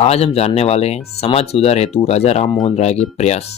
आज हम जानने वाले हैं समाज सुधार हेतु राजा राम मोहन राय के प्रयास।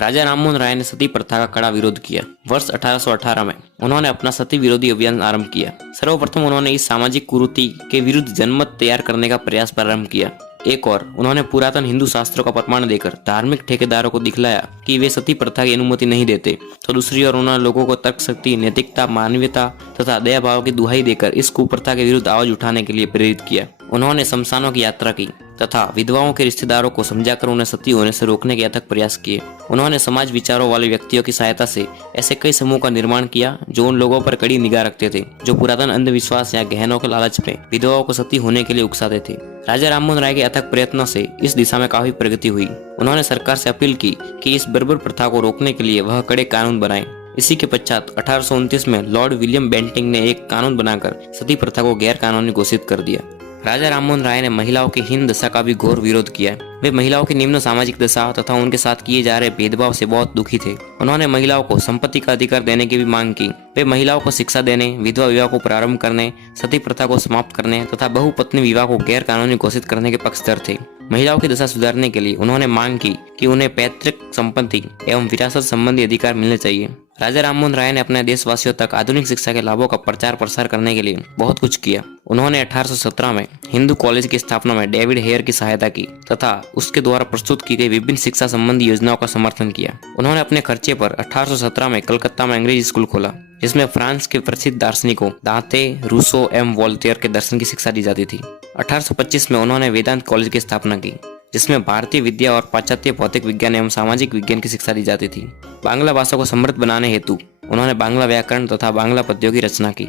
राजा राम मोहन राय ने सती प्रथा का कड़ा विरोध किया। वर्ष 1818 में उन्होंने अपना सती विरोधी अभियान आरंभ किया। सर्वप्रथम उन्होंने इस सामाजिक कुरीति के विरुद्ध जनमत तैयार करने का प्रयास प्रारंभ किया। एक और उन्होंने पुरातन हिंदू शास्त्रों का प्रमाण देकर धार्मिक ठेकेदारों को दिखलाया कि वे सती प्रथा की अनुमति नहीं देते, तो दूसरी ओर उन्होंने लोगों को तर्क शक्ति, नैतिकता, मानवीयता तथा दया भाव की दुहाई देकर इस कुप्रथा के विरुद्ध आवाज उठाने के लिए प्रेरित किया। उन्होंने शमशानों की यात्रा की तथा विधवाओं के रिश्तेदारों को समझाकर उन्हें सती होने से रोकने के अथक प्रयास किए। उन्होंने समाज विचारों वाले व्यक्तियों की सहायता से ऐसे कई समूह का निर्माण किया जो उन लोगों पर कड़ी निगाह रखते थे जो पुरातन अंधविश्वास या गहनों के लालच में विधवाओं को सती होने के लिए उकसाते थे। राजा राममोहन राय के अथक प्रयत्नों से इस दिशा में काफी प्रगति हुई। उन्होंने सरकार से अपील की कि इस बर्बर प्रथा को रोकने के लिए वह कड़े कानून बनाए। इसी के पश्चात 1829 में लॉर्ड विलियम बेंटिंग ने एक कानून बनाकर सती प्रथा को गैर कानूनी घोषित कर दिया। राजा राममोहन राय ने महिलाओं की हीन दशा का भी घोर विरोध किया। वे महिलाओं की निम्न सामाजिक दशा तथा उनके साथ किए जा रहे भेदभाव से बहुत दुखी थे। उन्होंने महिलाओं को संपत्ति का अधिकार देने की भी मांग की। वे महिलाओं को शिक्षा देने, विधवा विवाह को प्रारंभ करने, सती प्रथा को समाप्त करने तथा बहुपत्नी विवाह को गैर कानूनी घोषित करने के पक्षधर थे। महिलाओं की दशा सुधारने के लिए उन्होंने मांग की कि उन्हें पैतृक संपत्ति एवं विरासत संबंधी अधिकार मिलने चाहिए। राजा राममोहन राय ने अपने देशवासियों तक आधुनिक शिक्षा के लाभों का प्रचार प्रसार करने के लिए बहुत कुछ किया। उन्होंने 1817 में हिंदू कॉलेज की स्थापना में डेविड हेयर की सहायता की तथा उसके द्वारा प्रस्तुत की गई विभिन्न शिक्षा संबंधी योजनाओं का समर्थन किया। उन्होंने अपने खर्चे पर 1817 में कलकत्ता में अंग्रेजी स्कूल खोला जिसमें फ्रांस के प्रसिद्ध दार्शनिकों दांते, रूसो एवं वोल्टेयर के दर्शन की शिक्षा दी जाती थी। 1825 में उन्होंने वेदांत कॉलेज की स्थापना की जिसमें भारतीय विद्या और पाश्चात्य भौतिक विज्ञान एवं सामाजिक विज्ञान की शिक्षा दी जाती थी। बांग्ला भाषा को समृद्ध बनाने हेतु उन्होंने बांग्ला व्याकरण तथा बांग्ला पद्यों की रचना की।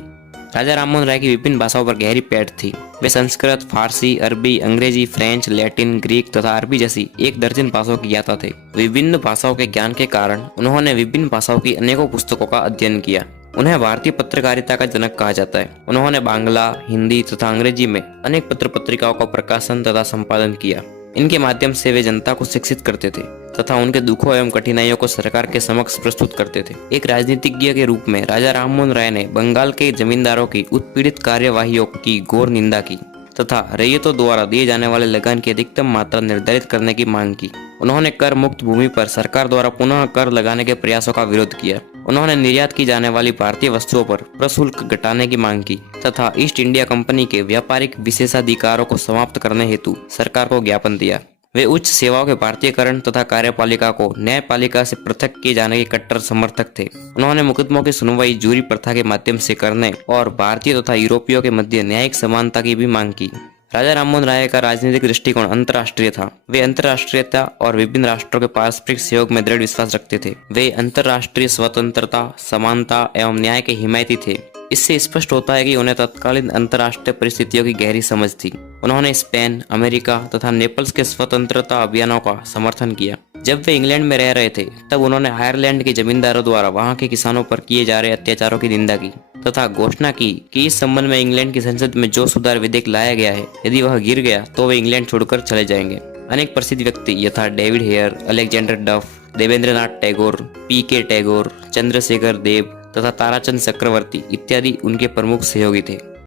राजा राममोहन राय की विभिन्न भाषाओं पर गहरी पैठ थी। वे संस्कृत, फारसी, अरबी, अंग्रेजी, फ्रेंच, लैटिन, ग्रीक तथा अरबी जैसी 1 दर्जन भाषाओं की ज्ञाता थे। विभिन्न भाषाओं के ज्ञान के कारण उन्होंने विभिन्न भाषाओं की अनेकों पुस्तकों का अध्ययन किया। उन्हें भारतीय पत्रकारिता का जनक कहा जाता है। उन्होंने बांग्ला, हिंदी तथा अंग्रेजी में अनेक पत्र पत्रिकाओं का प्रकाशन तथा संपादन किया। इनके माध्यम से वे जनता को शिक्षित करते थे तथा उनके दुखों एवं कठिनाइयों को सरकार के समक्ष प्रस्तुत करते थे। एक राजनीतिज्ञ के रूप में राजा राममोहन राय ने बंगाल के जमींदारों की उत्पीड़ित कार्यवाहियों की घोर निंदा की तथा रैयतों द्वारा दिए जाने वाले लगान की अधिकतम मात्रा निर्धारित करने की मांग की। उन्होंने कर मुक्त भूमि पर सरकार द्वारा पुनः कर लगाने के प्रयासों का विरोध किया। उन्होंने निर्यात की जाने वाली भारतीय वस्तुओं पर प्रशुल्क घटाने की मांग की तथा ईस्ट इंडिया कंपनी के व्यापारिक विशेषाधिकारों को समाप्त करने हेतु सरकार को ज्ञापन दिया। वे उच्च सेवाओं के भारतीयकरण तथा कार्यपालिका को न्यायपालिका से पृथक किए जाने के कट्टर समर्थक थे। उन्होंने मुकदमों की सुनवाई जूरी प्रथा के माध्यम से करने और भारतीय तथा यूरोपियों के मध्य न्यायिक समानता की भी मांग की। राजा राममोहन राय का राजनीतिक दृष्टिकोण अंतर्राष्ट्रीय था। वे अंतर्राष्ट्रीयता और विभिन्न राष्ट्रों के पारस्परिक सहयोग में दृढ़ विश्वास रखते थे। वे अंतर्राष्ट्रीय स्वतंत्रता, समानता एवं न्याय के हिमायती थे। इससे स्पष्ट होता है कि उन्हें तत्कालीन अंतर्राष्ट्रीय परिस्थितियों की गहरी समझ थी। उन्होंने स्पेन, अमेरिका तथा नेपल्स के स्वतंत्रता अभियानों का समर्थन किया। जब वे इंग्लैंड में रह रहे थे तब उन्होंने आयरलैंड के जमींदारों द्वारा वहां के किसानों पर किए जा रहे अत्याचारों की निंदा की तथा घोषणा की कि इस संबंध में इंग्लैंड की संसद में जो सुधार विधेयक लाया गया है, यदि वह गिर गया तो वे इंग्लैंड छोड़कर चले जाएंगे। अनेक प्रसिद्ध व्यक्ति यथा डेविड हेयर, अलेक्जेंडर डफ, देवेंद्रनाथ टैगोर, पी.के. टैगोर, चंद्रशेखर देव तथा ताराचंद चक्रवर्ती इत्यादि उनके प्रमुख सहयोगी थे।